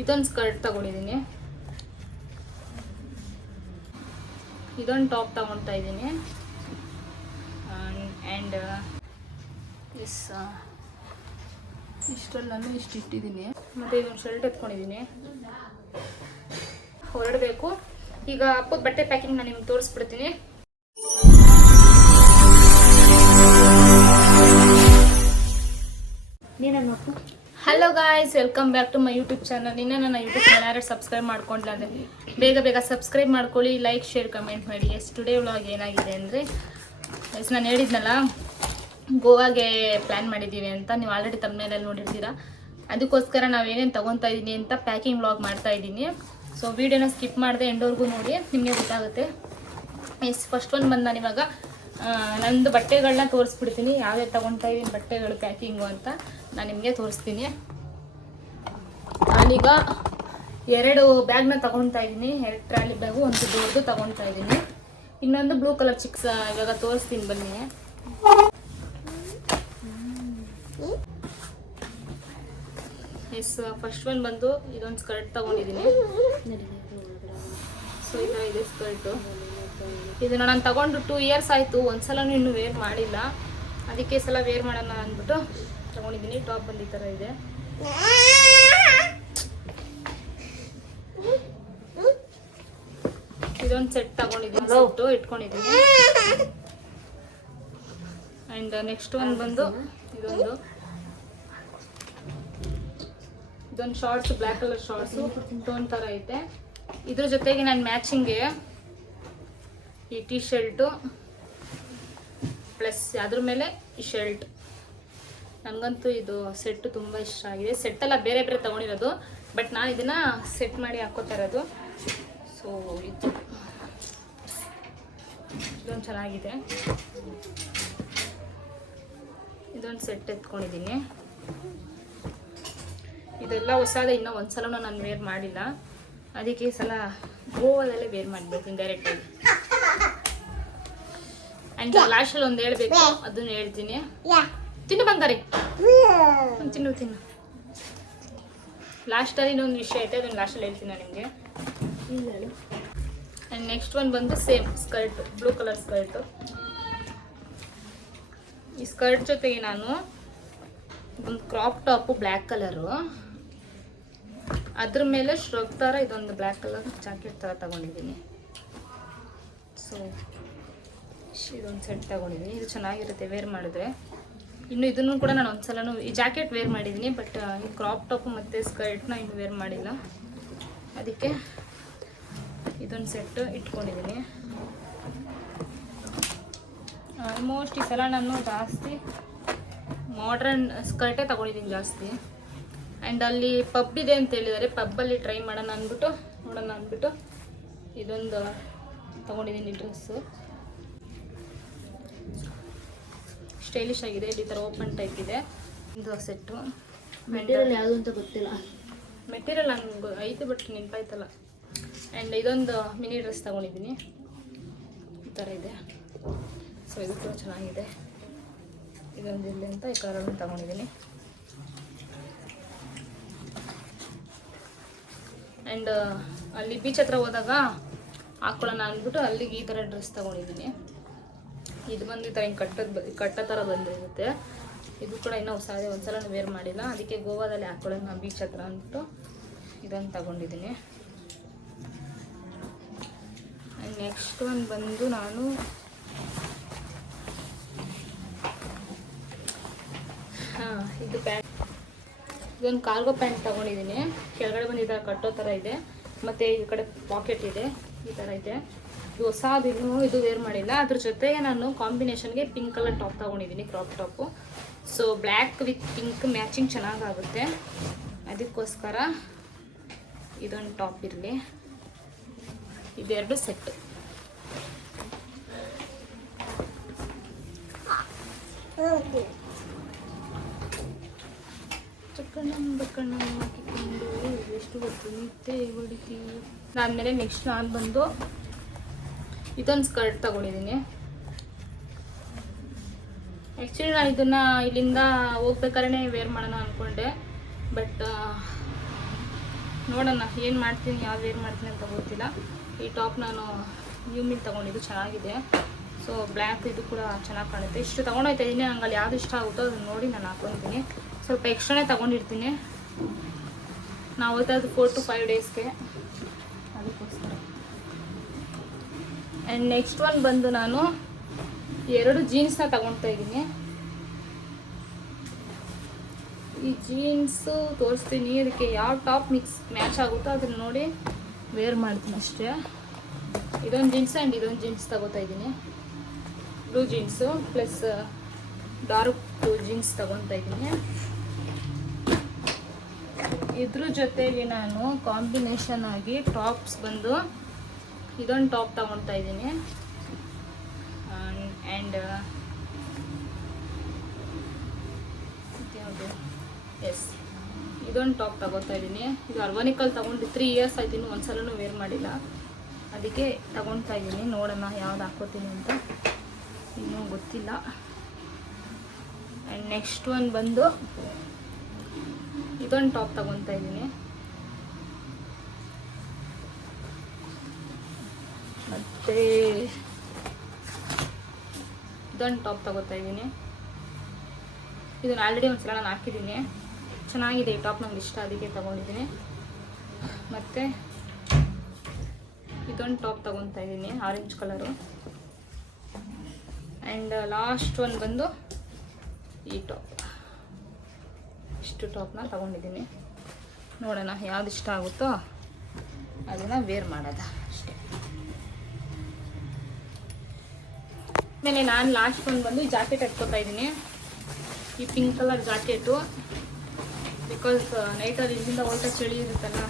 ಇದೊಂದು ಸ್ಕರ್ಟ್ ತಗೊಂಡಿದ್ದೀನಿ, ಇದೊಂದು ಟಾಪ್ ತಗೊಳ್ತಾ ಇದ್ದೀನಿ. ಆ್ಯಂಡ್ ಇಷ್ಟೆಲ್ಲನೂ ಇಷ್ಟು ಇಟ್ಟಿದ್ದೀನಿ. ಮತ್ತು ಇದೊಂದು ಶರ್ಟ್ ಎತ್ಕೊಂಡಿದ್ದೀನಿ, ಹೊರಡಬೇಕು ಈಗ. ಅಪ್ಪದ ಬಟ್ಟೆ ಪ್ಯಾಕಿಂಗ್ ನಾನು ನಿಮ್ಗೆ ತೋರಿಸ್ಬಿಡ್ತೀನಿ. Hello guys, welcome back to my YouTube channel. ಇನ್ನೂ ನನ್ನ ಯೂಟ್ಯೂಬ್ ಚಾನಲ್ ಯಾರು ಸಬ್ಸ್ಕ್ರೈಬ್ ಮಾಡ್ಕೊಂಡಿಲ್ಲ ಅಂದರೆ ಬೇಗ ಸಬ್ಸ್ಕ್ರೈಬ್ ಮಾಡ್ಕೊಳ್ಳಿ, ಲೈಕ್ ಶೇರ್ ಕಮೆಂಟ್ ಮಾಡಿ. ಟುಡೇ ವ್ಲಾಗ್ ಏನಾಗಿದೆ ಅಂದರೆ ನಾನು ಹೇಳಿದ್ನಲ್ಲ ಗೋವಾಗೆ ಪ್ಲ್ಯಾನ್ ಮಾಡಿದ್ದೀವಿ ಅಂತ. ನೀವು ಆಲ್ರೆಡಿ ತಮ್ಮನೇಲಿ ನೋಡಿರ್ತೀರ. ಅದಕ್ಕೋಸ್ಕರ ನಾವೇನೇನು ತೊಗೊತಾ ಇದ್ದೀನಿ ಅಂತ ಪ್ಯಾಕಿಂಗ್ ವ್ಲಾಗ್ ಮಾಡ್ತಾ ಇದ್ದೀನಿ. ಸೊ ವೀಡಿಯೋನ ಸ್ಕಿಪ್ ಮಾಡಿದೆ ಎಂಡವರೆಗೂ ನೋಡಿ, ನಿಮಗೆ ಗೊತ್ತಾಗುತ್ತೆ. ಫಸ್ಟ್ ಒಂದು ಬಂದು ನಾನು ಇವಾಗ ನಂದು ಬಟ್ಟೆಗಳನ್ನ ತೋರಿಸ್ಬಿಡ್ತೀನಿ, ಯಾವ್ಯಾವ ತೊಗೊತಾ ಇದ್ದೀನಿ ಬಟ್ಟೆಗಳು ಪ್ಯಾಕಿಂಗು ಅಂತ ನಾನು ನಿಮಗೆ ತೋರಿಸ್ತೀನಿ. ನಾನೀಗ 2 ಬ್ಯಾಗ್ನ ತೊಗೊತಾ ಇದ್ದೀನಿ, 2 ಟ್ರಾಲಿ ಬ್ಯಾಗು, ಒಂದು ದೊಡ್ಡದು ತೊಗೊತಾ ಇದ್ದೀನಿ, ಇನ್ನೊಂದು ಬ್ಲೂ ಕಲರ್ ಚಿಕ್ಸ್ ಇವಾಗ ತೋರಿಸ್ತೀನಿ ಬನ್ನಿ. ಫಸ್ಟ್ ಒಂದು ಬಂದು ಇದೊಂದು ಸ್ಕರ್ಟ್ ತೊಗೊಂಡಿದ್ದೀನಿ. ಸೊ ಈ ಥರ ಇದೆ ಸ್ಕರ್ಟು. ಇದನ್ನು ನಾನು ತಗೊಂಡು 2 ಇಯರ್ಸ್ ಆಯಿತು, ಒಂದ್ಸಲನೂ ಇನ್ನೂ ವೇರ್ ಮಾಡಿಲ್ಲ. ಅದಕ್ಕೆ ಸಲ ವೇರ್ ಮಾಡೋಣ ಅಂದ್ಬಿಟ್ಟು ತಗೊಂಡಿದ್ದೀನಿ. ಟಾಪ್ ಬಂದು ಈ ಥರ ಇದೆ. ಇದೊಂದು ಸೆಟ್ ತಗೊಂಡಿದ್ದೀನಿ, ಸೆಟ್ಟು ಇಟ್ಕೊಂಡಿದ್ದೀನಿ. ಆ್ಯಂಡ್ ನೆಕ್ಸ್ಟ್ ಒಂದು ಬಂದು ಇದೊಂದು shorts, black colour shorts tone ಥರ ಐತೆ. ಇದ್ರ ಜೊತೆಗೆ ನಾನು ಮ್ಯಾಚಿಂಗ್ಗೆ ಈ ಟೀ ಶರ್ಟು ಪ್ಲಸ್ ಅದ್ರ ಮೇಲೆ ಈ ಶರ್ಟ್. ನನಗಂತೂ ಇದು ಸೆಟ್ಟು ತುಂಬ ಇಷ್ಟ ಆಗಿದೆ. ಸೆಟ್ಟೆಲ್ಲ ಬೇರೆ ಬೇರೆ ತೊಗೊಂಡಿರೋದು, ಬಟ್ ನಾನು ಇದನ್ನು ಸೆಟ್ ಮಾಡಿ ಹಾಕೋತಾ ಇರೋದು. ಸೊ ಇದೊಂದು ಚೆನ್ನಾಗಿದೆ. ಇದೊಂದು ಸೆಟ್ ಎತ್ಕೊಂಡಿದ್ದೀನಿ. ಇದೆಲ್ಲ ಹೊಸದೇ, ಇನ್ನೂ ಒಂದ್ಸಲ ನಾನು ವೇರ್ ಮಾಡಿಲ್ಲ. ಅದಕ್ಕೆ ಈ ಸಲ ಗೋವಾದಲ್ಲೇ ವೇರ್ ಮಾಡಿಬಿಡ್ತೀನಿ ಡೈರೆಕ್ಟಾಗಿ. ಆ್ಯಂಡ್ ಲಾಸ್ಟಲ್ಲಿ ಒಂದು ಹೇಳ್ಬೇಕು, ಅದನ್ನು ಹೇಳ್ತೀನಿ. ತಿನ್ನು ಬಂಗಾರಿ, ತಿನ್ನು. ಲಾಸ್ಟಲ್ಲಿ ಇನ್ನೊಂದು ವಿಷಯ ಐತೆ, ಅದನ್ನು ಲಾಸ್ಟಲ್ಲಿ ಹೇಳ್ತೀನಿ ನಾನು ನಿಮಗೆ. ಆ್ಯಂಡ್ ನೆಕ್ಸ್ಟ್ ಒಂದು ಬಂದು same skirt, blue colour skirt. ಈ ಸ್ಕರ್ಟ್ ಜೊತೆಗೆ ನಾನು ಒಂದು ಕ್ರಾಪ್ ಟಾಪು ಬ್ಲ್ಯಾಕ್ ಕಲರು, ಅದ್ರ ಮೇಲೆ ಶ್ರಗ್ ಥರ ಇದೊಂದು ಬ್ಲ್ಯಾಕ್ ಕಲರ್ ಜಾಕೆಟ್ ಥರ ತಗೊಂಡಿದ್ದೀನಿ. ಸೊ ಇದೊಂದು ಸೆಟ್ ತಗೊಂಡಿದ್ದೀನಿ. ಇದು ಚೆನ್ನಾಗಿರುತ್ತೆ ವೇರ್ ಮಾಡಿದ್ರೆ. ಇನ್ನು ಇದನ್ನು ಕೂಡ ನಾನು ಒಂದ್ಸಲನೂ ಈ ಜಾಕೆಟ್ ವೇರ್ ಮಾಡಿದ್ದೀನಿ, ಬಟ್ ಈ ಕ್ರಾಪ್ ಟಾಪ್ ಮತ್ತು ಸ್ಕರ್ಟ್ನ ಇನ್ನೂ ವೇರ್ ಮಾಡಿಲ್ಲ. ಅದಕ್ಕೆ ಇದೊಂದು ಸೆಟ್ ಇಟ್ಕೊಂಡಿದ್ದೀನಿ. ಆಲ್ಮೋಸ್ಟ್ ಈ ಸಲ ನಾನು ಜಾಸ್ತಿ ಮಾಡ್ರನ್ ಸ್ಕರ್ಟೇ ತಗೊಂಡಿದ್ದೀನಿ ಜಾಸ್ತಿ. ಆ್ಯಂಡ್ ಅಲ್ಲಿ ಪಬ್ ಇದೆ ಅಂತ ಹೇಳಿದ್ದಾರೆ, ಪಬ್ಬಲ್ಲಿ ಟ್ರೈ ಮಾಡೋಣ ಅಂದ್ಬಿಟ್ಟು ಇದೊಂದು ತಗೊಂಡಿದ್ದೀನಿ ಡ್ರೆಸ್ಸು. ಸ್ಟೈಲಿಶ್ ಆಗಿದೆ, ಈ ಥರ ಓಪನ್ ಟೈಪ್ ಇದೆ. ಇದು ಸೆಟ್ಟು. ಮೆಟೀರಿಯಲ್ ಯಾವುದು ಅಂತ ಗೊತ್ತಿಲ್ಲ. ಮೆಟೀರಿಯಲ್ ನನಗೆ ಐತೆ, ಬಟ್ ನೆನಪಾಯ್ತಲ್ಲ. ಆ್ಯಂಡ್ ಇದೊಂದು ಮಿನಿ ಡ್ರೆಸ್ ತಗೊಂಡಿದ್ದೀನಿ, ಈ ಥರ ಇದೆ. ಸೊ ಇದು ಕೂಡ ಚೆನ್ನಾಗಿದೆ. ಇದೊಂದು ಇಲ್ಲಿ ಅಂತ ಈ ಕಲರನ್ನು ತಗೊಂಡಿದ್ದೀನಿ. ಆ್ಯಂಡ್ ಅಲ್ಲಿ ಬೀಚ್ ಹತ್ರ ಹೋದಾಗ ಹಾಕ್ಕೊಳ್ಳೋಣ ಅಂದ್ಬಿಟ್ಟು ಅಲ್ಲಿಗೆ ಈ ಥರ ಡ್ರೆಸ್ ತೊಗೊಂಡಿದ್ದೀನಿ. ಇದು ಬಂದು ಈ ಥರ ಹಿಂಗೆ ಕಟ್ಟೋ ಥರ ಬಂದಿರುತ್ತೆ. ಇದು ಕೂಡ ಇನ್ನೂ ಹೊಸದೇ, ಒಂದ್ಸಲ ವೇರ್ ಮಾಡಿಲ್ಲ. ಅದಕ್ಕೆ ಗೋವಾದಲ್ಲಿ ಹಾಕ್ಕೊಳ್ಳೋಣ ಬೀಚ್ ಹತ್ರ ಅಂದ್ಬಿಟ್ಟು ಇದನ್ನು ತಗೊಂಡಿದ್ದೀನಿ. ಆ್ಯಂಡ್ ನೆಕ್ಸ್ಟ್ ಒಂದು ಬಂದು ನಾನು ಇದು ಪ್ಯಾಂಟ್, ಇದೊಂದು ಕಾರ್ಗೋ ಪ್ಯಾಂಟ್ ತೊಗೊಂಡಿದ್ದೀನಿ. ಕೆಳಗಡೆ ಬಂದು ಈ ಥರ ಕಟ್ಟೋ ಥರ ಇದೆ, ಮತ್ತು ಈ ಕಡೆ ಪಾಕೆಟ್ ಇದೆ, ಈ ಥರ ಇದೆ. ಇದು ಹೊಸದು, ಇದು ವೇರ್ ಮಾಡಿಲ್ಲ. ಅದ್ರ ಜೊತೆಗೆ ನಾನು ಕಾಂಬಿನೇಷನ್ಗೆ ಪಿಂಕ್ ಕಲರ್ ಟಾಪ್ ತೊಗೊಂಡಿದ್ದೀನಿ, crop top. So black with pink matching ಚೆನ್ನಾಗಾಗುತ್ತೆ, ಅದಕ್ಕೋಸ್ಕರ ಇದೊಂದು ಟಾಪ್ ಇರಲಿ. ಇದೆರಡು ಸೆಟ್. ಚಕ್ಕಣ್ಣ ಹಾಕಿಕೊಂಡು ಎಷ್ಟು ಹೊತ್ತು ನಿದ್ದೆ ಹೊಡಿತೀವಿ. ಅದಾದಮೇಲೆ ನೆಕ್ಸ್ಟ್ ನಾನು ಬಂದು ಇದೊಂದು ಸ್ಕರ್ಟ್ ತಗೊಂಡಿದ್ದೀನಿ. ಆ್ಯಕ್ಚುಲಿ ನಾನು ಇದನ್ನು ಇಲ್ಲಿಂದ ಹೋಗ್ಬೇಕಾದ್ರೆ ವೇರ್ ಮಾಡೋಣ ಅಂದ್ಕೊಂಡೆ, ಬಟ್ ನೋಡೋಣ ಏನು ಮಾಡ್ತೀನಿ, ಯಾವ್ದು ವೇರ್ ಮಾಡ್ತೀನಿ ಅಂತ ಗೊತ್ತಿಲ್ಲ. ಈ ಟಾಪ್ ನಾನು ನ್ಯೂಮಿಲ್ ತೊಗೊಂಡಿದ್ದು ಚೆನ್ನಾಗಿದೆ. ಸೊ ಬ್ಲ್ಯಾಕ್ ಇದು ಕೂಡ ಚೆನ್ನಾಗಿ ಕಾಣುತ್ತೆ. ಇಷ್ಟು ತೊಗೊಂಡೋಗ್ತಾ ಇದ್ದೀನಿ. ನಂಗೆ ಅಲ್ಲಿ ಯಾವ್ದು ಇಷ್ಟ ಆಗುತ್ತೋ ಅದನ್ನು ನೋಡಿ ನಾನು ಹಾಕ್ಕೊತೀನಿ. ಸ್ವಲ್ಪ ಎಕ್ಸ್ಟ್ರಾನೇ ತೊಗೊಂಡಿರ್ತೀನಿ. ನಾವು ಹೋಗ್ತಾಯಿದ್ದು 4 to 5 ಡೇಸ್ಗೆ, ಅದಕ್ಕೋಸ್ಕರ. ಆ್ಯಂಡ್ ನೆಕ್ಸ್ಟ್ ಒನ್ ಬಂದು ನಾನು 2 ಜೀನ್ಸ್ನ ತೊಗೊಳ್ತಾ ಇದ್ದೀನಿ. ಈ ಜೀನ್ಸು ತೋರಿಸ್ತೀನಿ. ಇದಕ್ಕೆ ಯಾವ ಟಾಪ್ ಮ್ಯಾಚ್ ಆಗುತ್ತೋ ಅದನ್ನು ನೋಡಿ ವೇರ್ ಮಾಡ್ತೀನಿ ಅಷ್ಟೇ. ಇದೊಂದು ಜೀನ್ಸ್ ಆ್ಯಂಡ್ ಇದೊಂದು ಜೀನ್ಸ್ ತಗೋತಾ ಇದ್ದೀನಿ. Blue jeans plus dark blue jeans ತಗೊತಾ ಇದ್ದೀನಿ. ಇದ್ರ ಜೊತೆಗೆ ನಾನು ಕಾಂಬಿನೇಷನ್ ಆಗಿ ಟಾಪ್ಸ್ ಬಂದು ಇದೊಂದು ಟಾಪ್ ತಗೊತಾ ಇದ್ದೀನಿ. ಆ್ಯಂಡ್ ಎಸ್, ಇದೊಂದು ಟಾಪ್ ತಗೋತಾ ಇದ್ದೀನಿ. ಇದು ಅರ್ವಾನಿಕಲ್ ತಗೊಂಡು 3 ಇಯರ್ಸ್ ಆಯ್ತು, ಇನ್ನೂ ಒಂದ್ಸಲನೂ ವೇರ್ ಮಾಡಿಲ್ಲ. ಅದಕ್ಕೆ ತಗೊತಾ ಇದ್ದೀನಿ. ನೋಡೋಣ ಯಾವ್ದು ಹಾಕೋತೀನಿ ಅಂತ, ಇನ್ನೂ ಗೊತ್ತಿಲ್ಲ. ಆ್ಯಂಡ್ ನೆಕ್ಸ್ಟ್ ಒನ್ ಬಂದು ಇದೊಂದು ಟಾಪ್ ತಗೊತಾ ಇದ್ದೀನಿ. ಮತ್ತು ಇದೊಂದು ಟಾಪ್ ತಗೋತಾ ಇದ್ದೀನಿ. ಇದನ್ನು ಆಲ್ರೆಡಿ ಒಂದ್ಸಲ ನಾನು ಹಾಕಿದ್ದೀನಿ. ಚೆನ್ನಾಗಿದೆ ಈ ಟಾಪ್, ನಮ್ಗೆ ಇಷ್ಟ, ಅದಕ್ಕೆ ತಗೊಂಡಿದ್ದೀನಿ. ಮತ್ತು ಇದೊಂದು ಟಾಪ್ ತಗೊತಾ ಇದ್ದೀನಿ, orange colour. And last one ಬಂದು ಈ ಟಾಪ್. ಇಷ್ಟು ಟಾಪ್ನ ತಗೊಂಡಿದ್ದೀನಿ. ನೋಡೋಣ ಯಾವ್ದು ಇಷ್ಟ ಆಗುತ್ತೋ ಅದನ್ನು ವೇರ್ ಮಾಡೋದ ಅಷ್ಟೇ. ಆಮೇಲೆ ನಾನು ಲಾಸ್ಟ್ ಒನ್ ಬಂದು ಈ ಜಾಕೆಟ್ ಎತ್ಕೋತಾ ಇದ್ದೀನಿ. ಈ ಪಿಂಕ್ ಕಲರ್ ಜಾಕೆಟು, ಬಿಕಾಸ್ ನೈಟಲ್ಲಿ ಇಲ್ಲಿಂದ ಹೋಗ್ತಾ ಚಳಿ ಇರುತ್ತಲ್ಲ,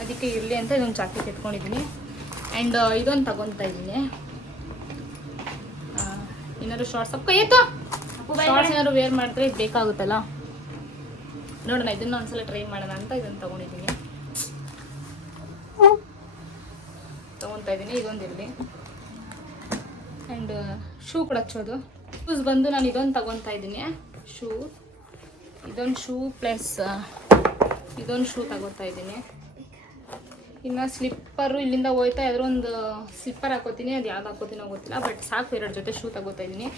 ಅದಕ್ಕೆ ಇರಲಿ ಅಂತ ಇದೊಂದು ಜಾಕೆಟ್ ಎತ್ಕೊಂಡಿದ್ದೀನಿ. ಆ್ಯಂಡ್ ಇದೊಂದು ತಗೊತಾ ಇದ್ದೀನಿ. ಏನಾದ್ರು ಶಾರ್ಟ್ಸ್ ಶಾರ್ಟ್ಸ್ ಏನಾದ್ರು ವೇರ್ ಮಾಡಿದ್ರೆ ಇದು ಬೇಕಾಗುತ್ತಲ್ಲ. ನೋಡೋಣ, ಇದನ್ನು ಒಂದ್ಸಲ ಟ್ರೈ ಮಾಡೋಣ ಅಂತ ಇದನ್ನು ತಗೊಂಡಿದ್ದೀನಿ. ತಗೊತಾ ಇದ್ದೀನಿ. ಇದೊಂದು ಇರಲಿ. ಆ್ಯಂಡ್ ಶೂ ಕೂಡ ಹಚ್ಚೋದು. ಶೂಸ್ ಬಂದು ನಾನು ಇದೊಂದು ತಗೊತಾ ಇದ್ದೀನಿ. ಶೂ, ಇದೊಂದು ಶೂ ಪ್ಲಸ್ ಇದೊಂದು ಶೂ ತಗೋತಾ ಇದ್ದೀನಿ. ಇನ್ನು ಸ್ಲಿಪ್ಪರು ಇಲ್ಲಿಂದ ಹೋಯ್ತಾ ಯಾವ್ದಾರು ಒಂದು ಸ್ಲಿಪ್ಪರ್ ಹಾಕೋತೀನಿ. ಅದು ಯಾವ್ದು ಹಾಕೋತೀನೋ ಗೊತ್ತಿಲ್ಲ, ಬಟ್ ಸಾಕು 2 ಜೊತೆ ಶೂ ತಗೋತಾ ಇದ್ದೀನಿ.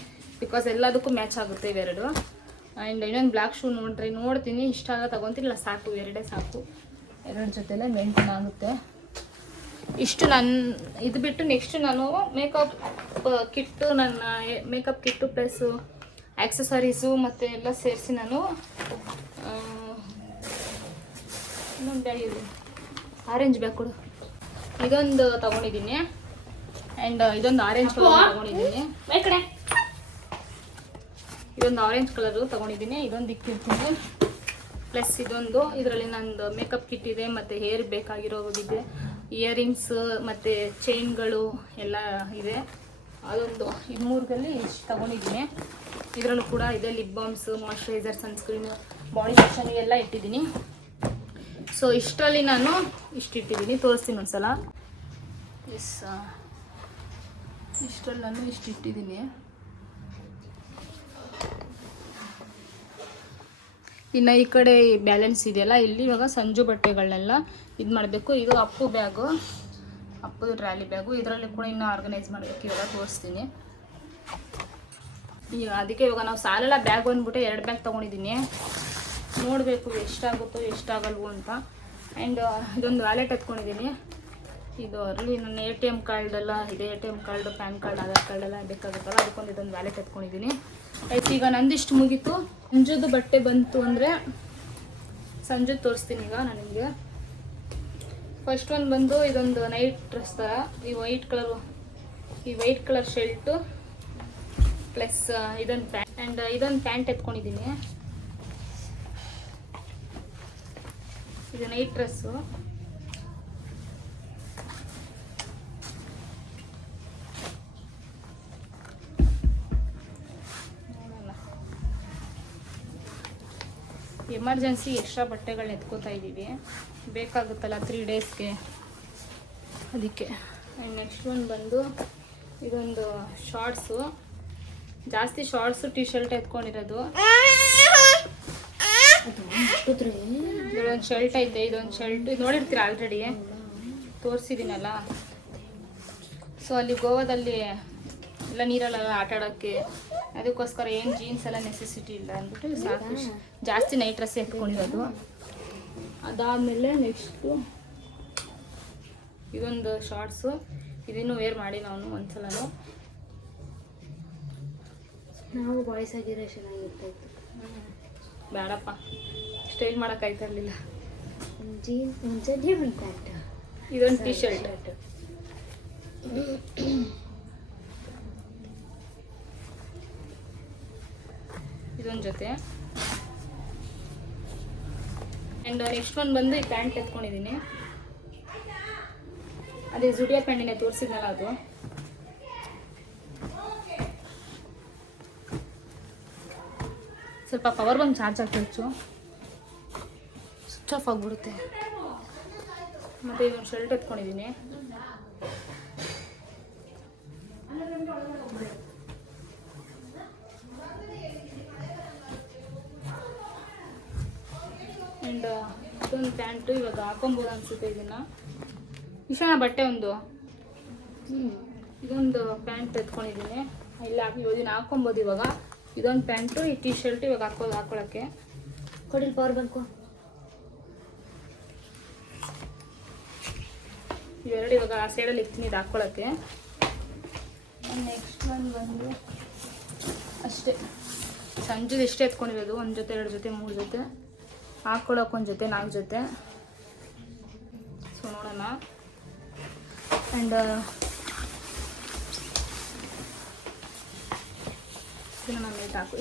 ಬಿಕಾಸ್ ಎಲ್ಲದಕ್ಕೂ ಮ್ಯಾಚ್ ಆಗುತ್ತೆ ಇವೆರಡು. ಆ್ಯಂಡ್ ಇನ್ನೊಂದು ಬ್ಲ್ಯಾಕ್ ಶೂ ನೋಡ್ತೀನಿ, ಇಷ್ಟ ಆಗ ತಗೊತೀನಿ. ಇಲ್ಲ ಸಾಕು, 2 ಸಾಕು. 2 ಜೊತೆಲೇ ಮೇಂಟೈನ್ ಆಗುತ್ತೆ. ಇಷ್ಟು ಇದು ಬಿಟ್ಟು ನೆಕ್ಸ್ಟ್ ನಾನು ಮೇಕಪ್ ಕಿಟ್ಟು, ನನ್ನ ಮೇಕಪ್ ಕಿಟ್ಟು ಪ್ಲಸ್ ಆಕ್ಸೆಸರೀಸು ಮತ್ತು ಎಲ್ಲ ಸೇರಿಸಿ ನಾನು ಇನ್ನೊಂದು ಬ್ಯಾಗ್ ಇದೆ, ಆರೆಂಜ್ ಬ್ಯಾಗ್ ಕೊಡು. ಇದೊಂದು ತಗೊಂಡಿದ್ದೀನಿ. ಆ್ಯಂಡ್ ಇದೊಂದು ಆರೆಂಜ್ ಕಲರ್ ತಗೊಂಡಿದ್ದೀನಿ. ಇದೊಂದು ಆರೆಂಜ್ ಕಲರು ತಗೊಂಡಿದ್ದೀನಿ. ಇದೊಂದು ಇಕ್ಕಿರ್ತೀನಿ. ಪ್ಲಸ್ ಇದೊಂದು, ಇದರಲ್ಲಿ ನಂದು ಮೇಕಪ್ ಕಿಟ್ ಇದೆ ಮತ್ತು ಹೇರ್ ಬೇಕಾಗಿರೋದಿದೆ, ಇಯರಿಂಗ್ಸ್ ಮತ್ತು ಚೈನ್ಗಳು ಎಲ್ಲ ಇದೆ. ಅದೊಂದು ಇದು 3ರಲ್ಲಿ ಇಷ್ಟು ತಗೊಂಡಿದ್ದೀನಿ. ಇದರಲ್ಲೂ ಕೂಡ ಇದೆ lip balms, moisturiser, sunscreen, body lotion ಎಲ್ಲ ಇಟ್ಟಿದ್ದೀನಿ. ಸೊ ಇಷ್ಟರಲ್ಲಿ ನಾನು ಇಟ್ಟಿದ್ದೀನಿ. ತೋರಿಸ್ತೀನಿ ಒಂದ್ಸಲ. ಇಷ್ಟರಲ್ಲಿ ನಾನು ಇಟ್ಟಿದ್ದೀನಿ. ಇನ್ನು ಈ ಕಡೆ ಬ್ಯಾಲೆನ್ಸ್ ಇದೆಯಲ್ಲ, ಇಲ್ಲಿ ಇವಾಗ ಸಂಜು ಬಟ್ಟೆಗಳನ್ನೆಲ್ಲ ಇದು ಮಾಡಬೇಕು. ಇದು Appu bag, Appu trolley bag. ಇದರಲ್ಲಿ ಕೂಡ ಇನ್ನೂ ಆರ್ಗನೈಸ್ ಮಾಡಬೇಕು. ಇವಾಗ ತೋರಿಸ್ತೀನಿ. ಈಗ ಅದಕ್ಕೆ ಇವಾಗ ನಾವು ಸಾಲೆಲ್ಲ ಬ್ಯಾಗ್ ಬಂದ್ಬಿಟ್ಟು 2 ಬ್ಯಾಗ್ ತೊಗೊಂಡಿದ್ದೀನಿ. ನೋಡಬೇಕು ಎಷ್ಟಾಗುತ್ತೋ ಎಷ್ಟಾಗಲ್ವೋ ಅಂತ. ಆ್ಯಂಡ್ ಇದೊಂದು ವ್ಯಾಲೆಟ್ ಎತ್ಕೊಂಡಿದ್ದೀನಿ. ಇದು ಅಲ್ಲಿ ನನ್ನ ATM ಕಾರ್ಡೆಲ್ಲ ಇದೆ. ATM card, PAN card, Aadhaar card ಎಲ್ಲ ಬೇಕಾಗುತ್ತಲ್ಲ, ಅದಕ್ಕೊಂದು ಇದೊಂದು ವ್ಯಾಲೆಟ್ ಎತ್ಕೊಂಡಿದ್ದೀನಿ. ಆಯ್ತು, ಈಗ ನಂದಿಷ್ಟು ಮುಗೀತು. ಸಂಜುದು ಬಟ್ಟೆ ಬಂತು ಅಂದರೆ ಸಂಜೆ ತೋರಿಸ್ತೀನಿ. ಈಗ ನಾನು ನಿಮಗೆ ಫಸ್ಟ್ ಒಂದು ಬಂದು ಇದೊಂದು ನೈಟ್ ಡ್ರೆಸ್ ಥರ, ಈ ವೈಟ್ ಕಲರ್ ಶರ್ಟು ಪ್ಲಸ್ ಇದೊಂದು ಪ್ಯಾಂಟ್. ಆ್ಯಂಡ್ ಇದೊಂದು ಪ್ಯಾಂಟ್ ಎತ್ಕೊಂಡಿದ್ದೀನಿ. ಇದು ನೈಟ್ ಡ್ರೆಸ್ಸು. ಎಮರ್ಜೆನ್ಸಿ ಎಕ್ಸ್ಟ್ರಾ ಬಟ್ಟೆಗಳನ್ನ ಎತ್ಕೋತಾ ಇದ್ದೀವಿ, ಬೇಕಾಗುತ್ತಲ್ಲ 3 ಡೇಸ್ಗೆ, ಅದಕ್ಕೆ. ಆ್ಯಂಡ್ ನೆಕ್ಸ್ಟ್ ಒಂದು ಬಂದು ಇದೊಂದು ಶಾರ್ಟ್ಸು, ಜಾಸ್ತಿ ಶಾರ್ಟ್ಸು ಟಿ ಶರ್ಟ್ ಎತ್ಕೊಂಡಿರೋದು. ಇದೊಂದು ಶರ್ಟ್ ಐತೆ, ಇದೊಂದು ಶರ್ಟ್ ಇದು ನೋಡಿರ್ತೀರ ಆಲ್ರೆಡಿ, ತೋರಿಸಿದ್ದೀನಲ್ಲ. ಸೊ ಅಲ್ಲಿ ಗೋವಾದಲ್ಲಿ ಎಲ್ಲ ನೀರಲ್ಲೆಲ್ಲ ಆಟ ಆಡೋಕ್ಕೆ, ಅದಕ್ಕೋಸ್ಕರ ಏನು ಜೀನ್ಸ್ ಎಲ್ಲ ನೆಸೆಸಿಟಿ ಇಲ್ಲ ಅಂದ್ಬಿಟ್ಟು ಸಾಕು, ಜಾಸ್ತಿ ನೈಟ್ ಡ್ರೆಸ್ ಎತ್ಕೊಂಡಿರೋದು. ಅದಾದಮೇಲೆ ನೆಕ್ಸ್ಟು ಇದೊಂದು ಶಾರ್ಟ್ಸು, ಇದನ್ನು ವೇರ್ ಮಾಡಿ ನಾನು ಒಂದ್ಸಲನೂ. ನಾವು ಬಾಯ್ಸ್ ಆಗಿರೋ ಚೆನ್ನಾಗಿರ್ತಾಯಿತ್ತು. ಬೇಡಪ್ಪ, ಸ್ಟೈಲ್ ಮಾಡೋಕ್ಕಾಯ್ತಾ ಇರಲಿಲ್ಲ. ಜೀನ್ಸ್ ಮುಂಚೆ ಒಂದು ಪ್ಯಾಂಟ್, ಇದೊಂದು ಟೀ ಶರ್ಟ್, ಇದೊಂದು ಜೊತೆ. ಆ್ಯಂಡ್ ನೆಕ್ಸ್ಟ್ ಒಂದು ಬಂದು ಈ ಪ್ಯಾಂಟ್ ಎತ್ಕೊಂಡಿದ್ದೀನಿ. ಅದೇ ಜುಡಿಯೋ ಪ್ಯಾಂಟಿನ ತೋರಿಸಿದ್ನಲ್ಲ ಅದು. ಸ್ವಲ್ಪ ಪವರ್ ಬಂದು ಚಾರ್ಜ್ ಆಗ್ತಿತ್ತು, ಸ್ವಿಚ್ ಆಫ್ ಆಗಿಬಿಡುತ್ತೆ. ಮತ್ತು ಇದೊಂದು ಶರ್ಟ್ ಎತ್ಕೊಂಡಿದ್ದೀನಿ. ಆ್ಯಂಡ್ ಇದೊಂದು ಪ್ಯಾಂಟು ಇವಾಗ ಹಾಕೊಬೋದು ಅನಿಸುತ್ತೆ. ಇದನ್ನು ವಿಷಯ ಬಟ್ಟೆ ಒಂದು ಇದೊಂದು ಪ್ಯಾಂಟ್ ಎತ್ಕೊಂಡಿದ್ದೀನಿ. ಇಲ್ಲ ಇದನ್ನು ಹಾಕೊಬೋದು ಇವಾಗ. ಇದೊಂದು ಪ್ಯಾಂಟು, ಈ ಟೀ ಶರ್ಟ್ ಇವಾಗ ಹಾಕೊಳ್ಳೋಕ್ಕೆ. ಕೊಡಿಲ್ ಪವರ್ ಬಂಕು ಇವೆರಡು ಇವಾಗ ಆ ಸೈಡಲ್ಲಿ ಇರ್ತೀನಿ ಇದು ಹಾಕ್ಕೊಳ್ಳೋಕ್ಕೆ. ನೆಕ್ಸ್ಟ್ ಒಂದು ಬಂದು ಅಷ್ಟೇ, ಸಂಜೆದು ಇಷ್ಟೇ ಎತ್ಕೊಂಡಿರೋದು. ಒಂದು ಜೊತೆ, ಎರಡು ಜೊತೆ, ಮೂರು ಜೊತೆ ಹಾಕ್ಕೊಳ್ಳೋಕೆ, ಒಂದು ಜೊತೆ, 4 ಜೊತೆ. ಸೊ ನೋಡೋಣ. ಆ್ಯಂಡ್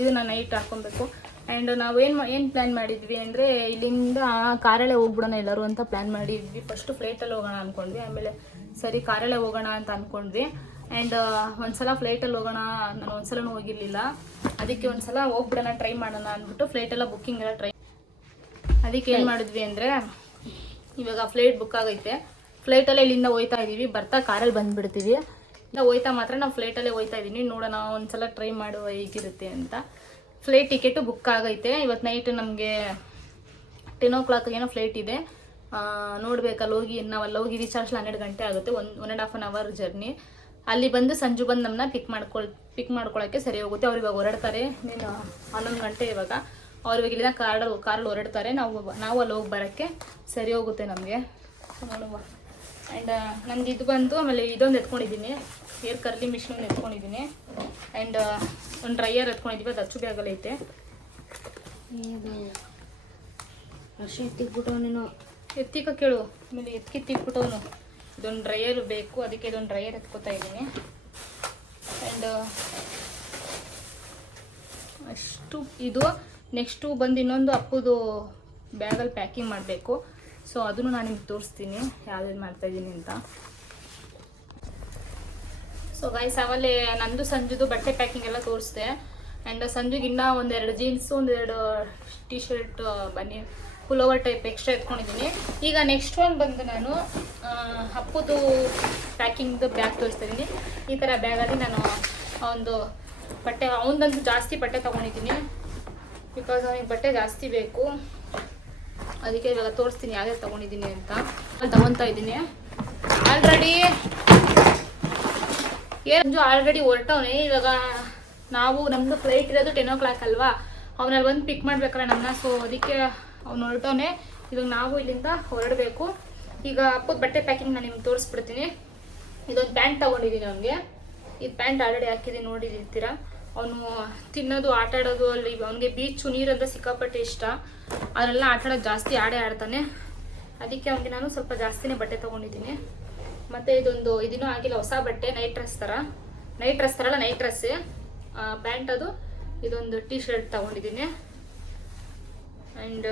ಇದನ್ನು ನೈಟ್ ಹಾಕ್ಕೊಬೇಕು. ಆ್ಯಂಡ್ ನಾವು ಏನು ಪ್ಲ್ಯಾನ್ ಮಾಡಿದ್ವಿ ಅಂದರೆ, ಇಲ್ಲಿಂದ ಕಾರಳೆ ಹೋಗ್ಬಿಡೋಣ ಎಲ್ಲರೂ ಅಂತ ಪ್ಲ್ಯಾನ್ ಮಾಡಿದ್ವಿ. ಫಸ್ಟು ಫ್ಲೈಟಲ್ಲಿ ಹೋಗೋಣ ಅಂದ್ಕೊಂಡ್ವಿ, ಆಮೇಲೆ ಸರಿ ಕಾರಳೆ ಹೋಗೋಣ ಅಂತ ಅಂದ್ಕೊಂಡ್ವಿ. ಆ್ಯಂಡ್ ಒಂದ್ಸಲ ಫ್ಲೈಟಲ್ಲಿ ಹೋಗೋಣ, ನಾನು ಒಂದ್ಸಲನೂ ಹೋಗಿರಲಿಲ್ಲ, ಅದಕ್ಕೆ ಒಂದ್ಸಲ ಹೋಗ್ಬಿಡೋಣ, ಟ್ರೈ ಮಾಡೋಣ ಅಂದ್ಬಿಟ್ಟು ಫ್ಲೈಟೆಲ್ಲ ಬುಕ್ಕಿಂಗ್ ಎಲ್ಲ ಅದಕ್ಕೆ ಏನು ಮಾಡಿದ್ವಿ ಅಂದರೆ, ಇವಾಗ ಫ್ಲೈಟ್ ಬುಕ್ ಆಗೈತೆ, ಫ್ಲೈಟಲ್ಲೇ ಇಲ್ಲಿಂದ ಹೋಯ್ತಾ ಇದ್ದೀವಿ, ಬರ್ತಾ ಕಾರಲ್ಲಿ ಬಂದುಬಿಡ್ತೀವಿ. ಇಲ್ಲ ಹೋಯ್ತಾ ಮಾತ್ರ ನಾವು ಫ್ಲೈಟಲ್ಲೇ ಹೋಯ್ತಾ ಇದ್ದೀನಿ. ನೋಡೋಣ ಒಂದ್ಸಲ ಟ್ರೈ ಮಾಡುವ ಹೇಗಿರುತ್ತೆ ಅಂತ. ಫ್ಲೈಟ್ ಟಿಕೆಟು ಬುಕ್ ಆಗೈತೆ. ಇವತ್ತು ನೈಟ್ ನಮಗೆ 10 o'clock ಏನೋ ಫ್ಲೈಟ್ ಇದೆ. ನೋಡ್ಬೇಕಲ್ಲಿ ಹೋಗಿ, ನಾವು ಅಲ್ಲಿ ಹೋಗಿ ರೀಚ್ ಆಗಲು 12 ಗಂಟೆ ಆಗುತ್ತೆ. 1.5 hour ಜರ್ನಿ. ಅಲ್ಲಿ ಬಂದು ಸಂಜು ಬಂದು ನಮ್ಮನ್ನ ಪಿಕ್ ಮಾಡ್ಕೊಳ್ಳೋಕ್ಕೆ ಸರಿ ಹೋಗುತ್ತೆ. ಅವ್ರು ಇವಾಗ ಹೊರಡ್ತಾರೆ, 11 ಗಂಟೆ ಇವಾಗ. ಅವ್ರು ಇವಾಗ ಇಲ್ಲಿಂದ ಕಾರಲ್ಲಿ ಹೊರಡ್ತಾರೆ. ನಾವು ಅಲ್ಲಿ ಹೋಗಿ ಬರೋಕ್ಕೆ ಸರಿ ಹೋಗುತ್ತೆ ನಮಗೆ. ನೋಡುವ. ಆ್ಯಂಡ್ ನನಗೆ ಇದು ಬಂತು. ಆಮೇಲೆ ಇದೊಂದು ಎತ್ಕೊಂಡಿದ್ದೀನಿ, ಏರ್ ಕರ್ಲಿ ಮಿಷಿನ್ ಎತ್ಕೊಂಡಿದ್ದೀನಿ. ಆ್ಯಂಡ್ ಒಂದು ಡ್ರೈಯರ್ ಎತ್ಕೊಂಡಿದ್ದೀವಿ, ಅದು ಅಚ್ಚು ಬ್ಯಾಗಲ್ಲಿ ಐತೆ. ಎತ್ತಿಕ್ಬಿಟ್ಟವನೇನೋ, ಎತ್ತಿಕ ಕೇಳು. ಆಮೇಲೆ ಎತ್ತಿಕ್ಬಿಟ್ಟವನು. ಇದೊಂದು ಡ್ರೈಯರ್ ಬೇಕು, ಅದಕ್ಕೆ ಇದೊಂದು ಡ್ರೈಯರ್ ಎತ್ಕೋತಾ ಇದ್ದೀನಿ. ಆ್ಯಂಡ್ ಅಷ್ಟು ಇದು. ನೆಕ್ಸ್ಟು ಬಂದು ಇನ್ನೊಂದು ಅಪ್ಪುದು ಬ್ಯಾಗಲ್ಲಿ ಪ್ಯಾಕಿಂಗ್ ಮಾಡಬೇಕು. ಸೊ ಅದನ್ನು ನಾನು ನಿಮ್ಗೆ ತೋರಿಸ್ತೀನಿ ಯಾವ್ದು ಮಾಡ್ತಾಯಿದ್ದೀನಿ ಅಂತ. ಸೊ ಗೈಸ್, ಆಮೇಲೆ ನಂದು ಸಂಜುದು ಬಟ್ಟೆ ಪ್ಯಾಕಿಂಗ್ ಎಲ್ಲ ತೋರಿಸ್ದೆ. ಆ್ಯಂಡ್ ಸಂಜುಗಿನ್ನ 1-2 ಜೀನ್ಸು, 1-2 ಟೀ ಶರ್ಟ್, ಬನ್ನಿ ಪುಲೋವರ್ ಟೈಪ್ ಎಕ್ಸ್ಟ್ರಾ ಎತ್ಕೊಂಡಿದ್ದೀನಿ. ಈಗ ನೆಕ್ಸ್ಟ್ ಒಂದು ಬಂದು ನಾನು ಅಪ್ಪುದು ಪ್ಯಾಕಿಂಗ್ದು ಬ್ಯಾಗ್ ತೋರಿಸ್ತಾ ಇದ್ದೀನಿ. ಈ ಥರ ಬ್ಯಾಗಲ್ಲಿ ನಾನು ಒಂದು ಬಟ್ಟೆ, ಅವನದಂತೂ ಜಾಸ್ತಿ ಬಟ್ಟೆ ತೊಗೊಂಡಿದ್ದೀನಿ, ಬಿಕಾಸ್ ಅವನಿಗೆ ಬಟ್ಟೆ ಜಾಸ್ತಿ ಬೇಕು. ಅದಕ್ಕೆ ಇವಾಗ ತೋರಿಸ್ತೀನಿ ಯಾವ್ಯಾವ ತೊಗೊಂಡಿದ್ದೀನಿ ಅಂತ. ಅಲ್ಲಿ ತೊಗೊತಾ ಇದ್ದೀನಿ. ಆಲ್ರೆಡಿ ಹೊರಟವನೇ. ಇವಾಗ ನಮ್ಮದು ಫ್ಲೈಟ್ ಇರೋದು 10 o'clock ಅಲ್ವಾ, ಅವನಲ್ಲಿ ಬಂದು ಪಿಕ್ ಮಾಡ್ಬೇಕಲ್ಲ ನಮ್ಮನ್ನ. ಸೊ ಅದಕ್ಕೆ ಅವ್ನು ಹೊರಟವನೇ. ಇವಾಗ ನಾವು ಇಲ್ಲಿಂದ ಹೊರಡಬೇಕು. ಈಗ ಅಪ್ಪದ ಬಟ್ಟೆ ಪ್ಯಾಕಿಂಗ್ ನಾನು ನಿಮ್ಗೆ ತೋರಿಸ್ಬಿಡ್ತೀನಿ. ಇದೊಂದು ಪ್ಯಾಂಟ್ ತೊಗೊಂಡಿದ್ದೀನಿ ಅವನಿಗೆ. ಇದು ಪ್ಯಾಂಟ್ ಆಲ್ರೆಡಿ ಹಾಕಿದ್ದೀನಿ, ನೋಡಿರ್ತೀರ. ಅವನು ತಿನ್ನೋದು, ಆಟ ಆಡೋದು, ಅಲ್ಲಿ ಅವನಿಗೆ ಬೀಚು, ನೀರಂದ್ರೆ ಸಿಕ್ಕಾಪಟ್ಟೆ ಇಷ್ಟ. ಅದನ್ನೆಲ್ಲ ಆಟ ಆಡೋದು ಜಾಸ್ತಿ ಆಡ್ತಾನೆ. ಅದಕ್ಕೆ ಅವನಿಗೆ ನಾನು ಸ್ವಲ್ಪ ಜಾಸ್ತಿನೇ ಬಟ್ಟೆ ತೊಗೊಂಡಿದ್ದೀನಿ. ಮತ್ತು ಇದನ್ನೂ ಆಗಿಲ್ಲ, ಹೊಸ ಬಟ್ಟೆ, ನೈಟ್ ಡ್ರೆಸ್ ಥರಲ್ಲ, ನೈಟ್ ಡ್ರೆಸ್ಸೇ ಪ್ಯಾಂಟ್ ಅದು. ಇದೊಂದು ಟೀ ಶರ್ಟ್ ತೊಗೊಂಡಿದ್ದೀನಿ. ಆ್ಯಂಡ್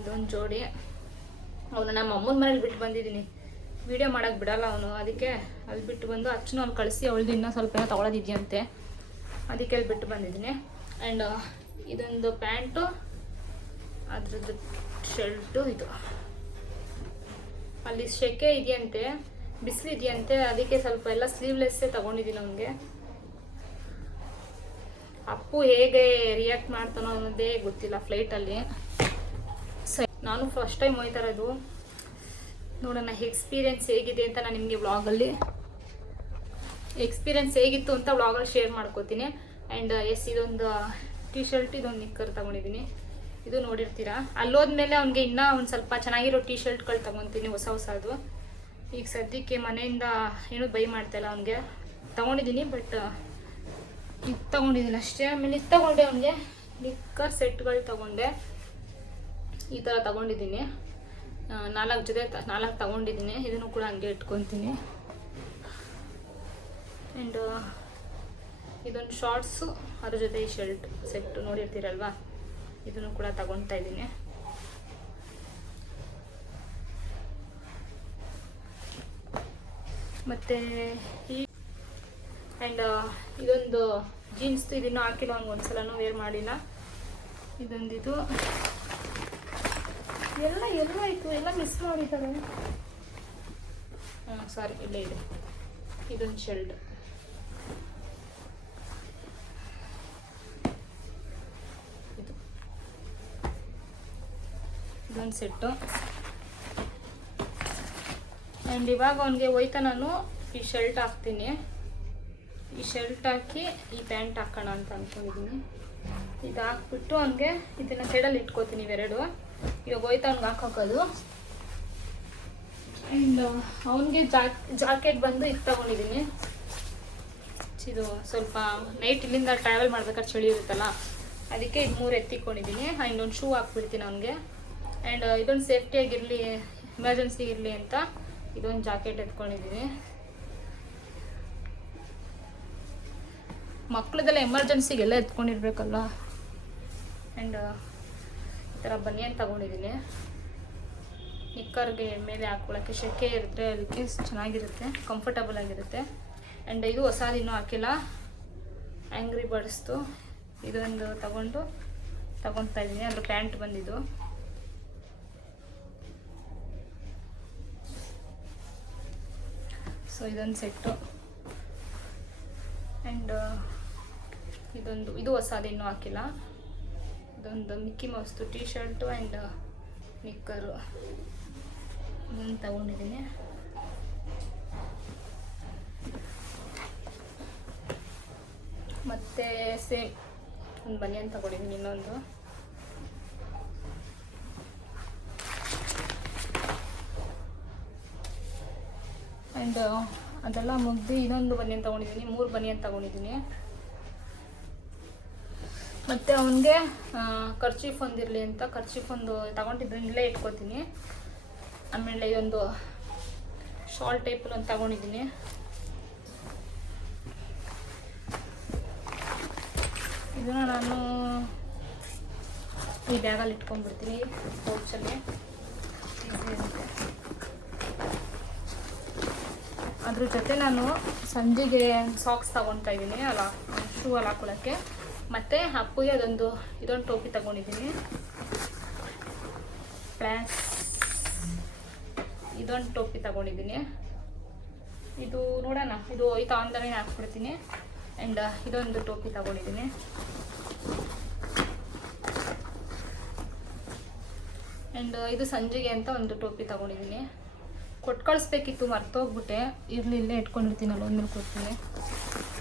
ಇದೊಂದು ಜೋಡಿ. ಅವನು ನಮ್ಮ ಅಮ್ಮನ ಮನೇಲಿ ಬಿಟ್ಟು ಬಂದಿದ್ದೀನಿ, ವೀಡಿಯೋ ಮಾಡೋಕ್ಕೆ ಬಿಡಲ್ಲ ಅವನು. ಅದಕ್ಕೆ ಅಲ್ಲಿ ಬಿಟ್ಟು ಬಂದು ಅಚ್ಚನು ಅಲ್ಲಿ ಕಳಿಸಿ, ಅವಳದು ಇನ್ನೂ ಸ್ವಲ್ಪ ಏನೋ ತೊಗೊಳೋದಿದೆಯಂತೆ, ಅದಕ್ಕೆ ಅಲ್ಲಿ ಬಿಟ್ಟು ಬಂದಿದ್ದೀನಿ. ಆ್ಯಂಡ್ ಇದೊಂದು ಪ್ಯಾಂಟು, ಅದ್ರದ್ದು ಶರ್ಟು. ಇದು ಅಲ್ಲಿ ಸೆಕೆ ಇದೆಯಂತೆ, ಬಿಸಿಲಿದೆಯಂತೆ, ಅದಕ್ಕೆ ಸ್ವಲ್ಪ ಎಲ್ಲ ಸ್ಲೀವ್ಲೆಸ್ಸೇ ತೊಗೊಂಡಿದ್ದೀನಿ ಅವನಿಗೆ. ಅಪ್ಪು ಹೇಗೆ ರಿಯಾಕ್ಟ್ ಮಾಡ್ತಾನೋ ಅನ್ನೋದೇ ಗೊತ್ತಿಲ್ಲ ಫ್ಲೈಟಲ್ಲಿ. ನಾನು ಫಸ್ಟ್ ಟೈಮ್ ಹೋಗ್ತಾ ಇರೋದು, ನೋಡೋಣ ಎಕ್ಸ್ಪೀರಿಯೆನ್ಸ್ ಹೇಗಿದೆ ಅಂತ ನಾನು ನಿಮಗೆ ವ್ಲಾಗಲ್ಲಿ ಎಕ್ಸ್ಪೀರಿಯೆನ್ಸ್ ಹೇಗಿತ್ತು ಅಂತ ವ್ಲಾಗಲ್ಲಿ ಶೇರ್ ಮಾಡ್ಕೋತೀನಿ. ಆ್ಯಂಡ್ ಇದೊಂದು ಟೀ ಶರ್ಟ್, ಇದೊಂದು ನಿಕ್ಕರ್ ತೊಗೊಂಡಿದ್ದೀನಿ. ಇದು ನೋಡಿರ್ತೀರಾ. ಅಲ್ಲೋದ್ಮೇಲೆ ಅವ್ನಿಗೆ ಇನ್ನೂ ಒಂದು ಸ್ವಲ್ಪ ಚೆನ್ನಾಗಿರೋ ಟೀ ಶರ್ಟ್ಗಳು ತೊಗೊತೀನಿ, ಹೊಸದು. ಈಗ ಸದ್ಯಕ್ಕೆ ಮನೆಯಿಂದ ಏನೂ ಬೈ ಮಾಡ್ತಾಯಿಲ್ಲ ಅವ್ನಿಗೆ. ತೊಗೊಂಡಿದ್ದೀನಿ, ಬಟ್ ಇದು ತೊಗೊಂಡಿದ್ದೀನಿ ಅಷ್ಟೇ. ಆಮೇಲೆ ಇದು ತೊಗೊಂಡೆ, ಅವನಿಗೆ ನಿಕ್ಕರ್ ಸೆಟ್ಗಳು ತೊಗೊಂಡೆ. ಈ ಥರ ತೊಗೊಂಡಿದ್ದೀನಿ, 4 ಜೊತೆ 4 ತೊಗೊಂಡಿದ್ದೀನಿ. ಇದನ್ನು ಕೂಡ ಹಂಗೆ ಇಟ್ಕೊತೀನಿ. ಆ್ಯಂಡ್ ಇದೊಂದು ಶಾರ್ಟ್ಸು, ಅದ್ರ ಜೊತೆ ಈ ಶರ್ಟ್ ಸೆಟ್ಟು ನೋಡಿರ್ತೀರಲ್ವಾ, ಇದನ್ನು ಕೂಡ ತಗೊತಾ ಇದ್ದೀನಿ. ಮತ್ತು ಆ್ಯಂಡ್ ಇದೊಂದು ಜೀನ್ಸ್ದು, ಇದನ್ನು ಹಾಕಿಲ್ಲ ಅವ್ನಿಗೆ, ಒಂದ್ಸಲನೂ ವೇರ್ ಮಾಡಿಲ್ಲ. ಇದೊಂದಿದು ಎಲ್ಲ ಆಯಿತು, ಎಲ್ಲ ಮಿಸ್ ಮಾಡಿದ್ದಾರೆ. ಸಾರಿ, ಇಲ್ಲೇ ಇದೆ. ಇದೊಂದು ಶರ್ಟ್, ಇದೊಂದು ಸೆಟ್ಟು. ಆ್ಯಂಡ್ ಇವಾಗ ಅವನಿಗೆ ಹೋಯ್ತಾ ನಾನು ಈ ಶರ್ಟ್ ಹಾಕ್ತೀನಿ. ಈ ಶರ್ಟ್ ಹಾಕಿ ಈ ಪ್ಯಾಂಟ್ ಹಾಕೋಣ ಅಂತ ಅಂದ್ಕೊಂಡಿದ್ದೀನಿ. ಇದು ಹಾಕ್ಬಿಟ್ಟು ಅವನಿಗೆ ಇದನ್ನು ಸೈಡಲ್ಲಿ ಇಟ್ಕೋತೀನಿ ಇವೆರಡು. ಇವಾಗ ಹೋಯ್ತಾ ಅವ್ನಿಗೆ ಹಾಕೋದು. ಆ್ಯಂಡ್ ಅವನಿಗೆ ಜಾಕೆಟ್ ಬಂದು ಇದು ತೊಗೊಂಡಿದ್ದೀನಿ. ಇದು ಸ್ವಲ್ಪ ನೈಟ್ ಇಲ್ಲಿಂದ ಟ್ರಾವೆಲ್ ಮಾಡ್ಬೇಕಾದ್ರೆ ಚಳಿ ಇರುತ್ತಲ್ಲ, ಅದಕ್ಕೆ ಇದು 3 ಎತ್ತಿಕೊಂಡಿದ್ದೀನಿ. ಆ್ಯಂಡ್ ಒಂದು ಶೂ ಹಾಕ್ಬಿಡ್ತೀನಿ ಅವನಿಗೆ. ಆ್ಯಂಡ್ ಇದೊಂದು ಸೇಫ್ಟಿಯಾಗಿರಲಿ, ಎಮರ್ಜೆನ್ಸಿ ಇರಲಿ ಅಂತ ಇದೊಂದು ಜಾಕೆಟ್ ಎತ್ಕೊಂಡಿದ್ದೀನಿ. ಮಕ್ಕಳದೆಲ್ಲ ಎಮರ್ಜೆನ್ಸಿಗೆಲ್ಲ ಎತ್ಕೊಂಡಿರ್ಬೇಕಲ್ಲ. ಆ್ಯಂಡ್ ಈ ಥರ ಬನಿಯನ್ ತೊಗೊಂಡಿದ್ದೀನಿ, ನಿಕ್ಕರ್ಗೆ ಮೇಲೆ ಹಾಕ್ಕೊಳ್ಳೋಕ್ಕೆ ಶೆಕೆ ಇರುತ್ತೆ, ಅದಕ್ಕೆ ಚೆನ್ನಾಗಿರುತ್ತೆ, ಕಂಫರ್ಟಬಲ್ ಆಗಿರುತ್ತೆ. ಆ್ಯಂಡ್ ಇದು ಹೊಸದು ಇನ್ನೂ ಹಾಕಿಲ್ಲ, ಆ್ಯಂಗ್ರಿ ಬರ್ಡ್ಸ್ದು. ಇದೊಂದು ತಗೊತಾ ಇದ್ದೀನಿ. ಅದ್ರ ಪ್ಯಾಂಟ್ ಬಂದಿದ್ದು. ಸೊ ಇದೊಂದು ಸೆಟ್ಟು. ಆ್ಯಂಡ್ ಇದು ಹೊಸದು ಇನ್ನೂ ಹಾಕಿಲ್ಲ. ಇದೊಂದು ಮಿಕ್ಕಿ ಮೌಸ್ದು ಟೀ ಶರ್ಟು ಆ್ಯಂಡ್ ನಿಕ್ಕರು, ಇದನ್ನು ತಗೊಂಡಿದ್ದೀನಿ. ಮತ್ತು ಸೇಮ್ ಒಂದು ಬನಿಯನ್ ತಗೊಂಡಿದ್ದೀನಿ, ಇನ್ನೊಂದು. ಆ್ಯಂಡ್ ಅದೆಲ್ಲ ಮುಗ್ದು ಇನ್ನೊಂದು ಬನಿಯನ್ ತೊಗೊಂಡಿದ್ದೀನಿ, 3 ಬನಿಯನ್ ತೊಗೊಂಡಿದ್ದೀನಿ. ಮತ್ತು ಅವನಿಗೆ ಕರ್ಚೀಫ್ ಒಂದಿರಲಿ ಅಂತ ಕರ್ಚೀಫ್ ಒಂದು ತಗೊಂಡಿದ್ದು ಇಲ್ಲೇ ಇಟ್ಕೊತೀನಿ. ಆಮೇಲೆ ಇದೊಂದು ಶಾಲ್ ಟೈಪಲ್ಲಿ ಒಂದು ತಗೊಂಡಿದ್ದೀನಿ. ಇದನ್ನು ನಾನು ಈ ಬ್ಯಾಗಲ್ಲಿ ಇಟ್ಕೊಂಡ್ಬಿಡ್ತೀನಿ, ಪೌಚಲ್ಲಿ ಈಸಿ ಇರುತ್ತೆ. ಅದ್ರ ಜೊತೆ ನಾನು ಸಂಜೆಗೆ ಸಾಕ್ಸ್ ತೊಗೊತಾ ಇದ್ದೀನಿ ಅಲ್ಲ, ಶೂ ಅಲ್ಲಿ ಹಾಕೊಳ್ಳೋಕ್ಕೆ. ಮತ್ತು ಅಪ್ಪುಗೆ ಇದೊಂದು ಟೋಪಿ ತೊಗೊಂಡಿದ್ದೀನಿ, ಪ್ಲಾಸ್ ಇದೊಂದು ಟೋಪಿ ತೊಗೊಂಡಿದ್ದೀನಿ. ಇದು ನೋಡೋಣ, ಇದು ಹೋಯ್ತಾ ಅಂದಲೇ ಹಾಕ್ಬಿಡ್ತೀನಿ. ಆ್ಯಂಡ್ ಇದೊಂದು ಟೋಪಿ ತೊಗೊಂಡಿದ್ದೀನಿ. ಆ್ಯಂಡ್ ಇದು ಸಂಜೆಗೆ ಅಂತ ಒಂದು ಟೋಪಿ ತೊಗೊಂಡಿದ್ದೀನಿ. ಕೊಟ್ಟು ಕಳಿಸ್ಬೇಕಿತ್ತು, ಮರ್ತೋಗ್ಬಿಟ್ಟೆ. ಇಲ್ಲೇ ಇಟ್ಕೊಂಡಿರ್ತೀನಲ್ಲ, ಒಂದ್ಮೇಲೆ ಕೊಡ್ತೀನಿ.